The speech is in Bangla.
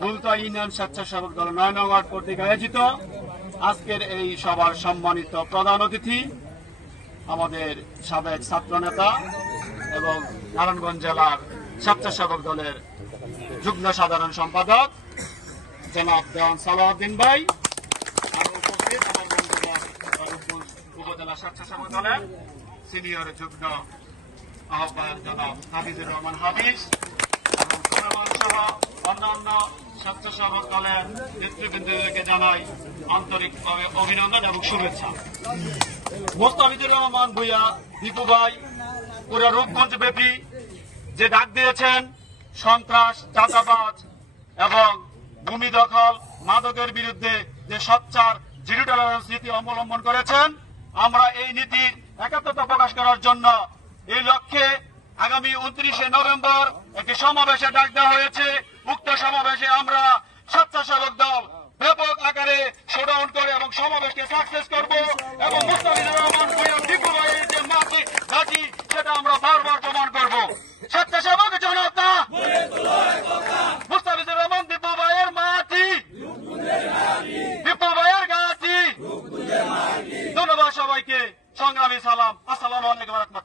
বুলতা ইউনিয়ন স্বেচ্ছাসেবক দল ৯ নং ওয়ার্ড কর্তৃক আয়োজিত আজকের এই সভার সম্মানিত প্রধান অতিথি আমাদের সাবেক ছাত্রনেতা এবং নারায়ণগঞ্জ জেলার স্বেচ্ছাসেবক দলের যুগ্ম সাধারণ সম্পাদক জনাব দেওয়ান সালাউদ্দিন ভাই, আর উপস্থিত আমার উপজেলা স্বেচ্ছাসেবক দলের সিনিয়র যুগ্ম আহ্বায়ক জনাব হাফিজুর রহমান হাফিজ এবং সুলেমান সহ অন্যান্য স্বেচ্ছাসেবক দলের নেতৃবৃন্দকে জানাই আন্তরিকভাবে অভিনন্দন এবং শুভেচ্ছা। মোস্তাফিজুর রহমান ভূঁইয়া দীপু ভাই পুরো রূপগঞ্জ ব্যাপী যে ডাক দিয়েছেন সন্ত্রাস, চাঁদাবাজ এবং ভূমি দখল, মাদকের বিরুদ্ধে যে সোচ্চার জিরো টলারেন্স নীতি অবলম্বন করেছেন, আমরা এই নীতির একাত্মতা প্রকাশ করার জন্য এই লক্ষ্যে আগামী 29শে নভেম্বর একটি সমাবেশে ডাক দেওয়া হয়েছে। উক্ত সমাবেশে আমরা স্বেচ্ছাসেবক দল ব্যাপক আকারে শোডাউন করে এবং সমাবেশকে সাকসেস করব এবং মুস্তাফিজুর রহমান ভূঁইয়া দীপু ভাইয়ের যে মাটি গাছি সেটা আমরা বারবার প্রমাণ করব। স্বেচ্ছাসেবক জনতা, মুস্তাফিজুর রহমান দীপু ভাইয়ের মাটি, দীপু ভাইয়ের গাছি। ধন্যবাদ সবাইকে, সংগ্রামী সালাম। আসসালামু আলাইকুম।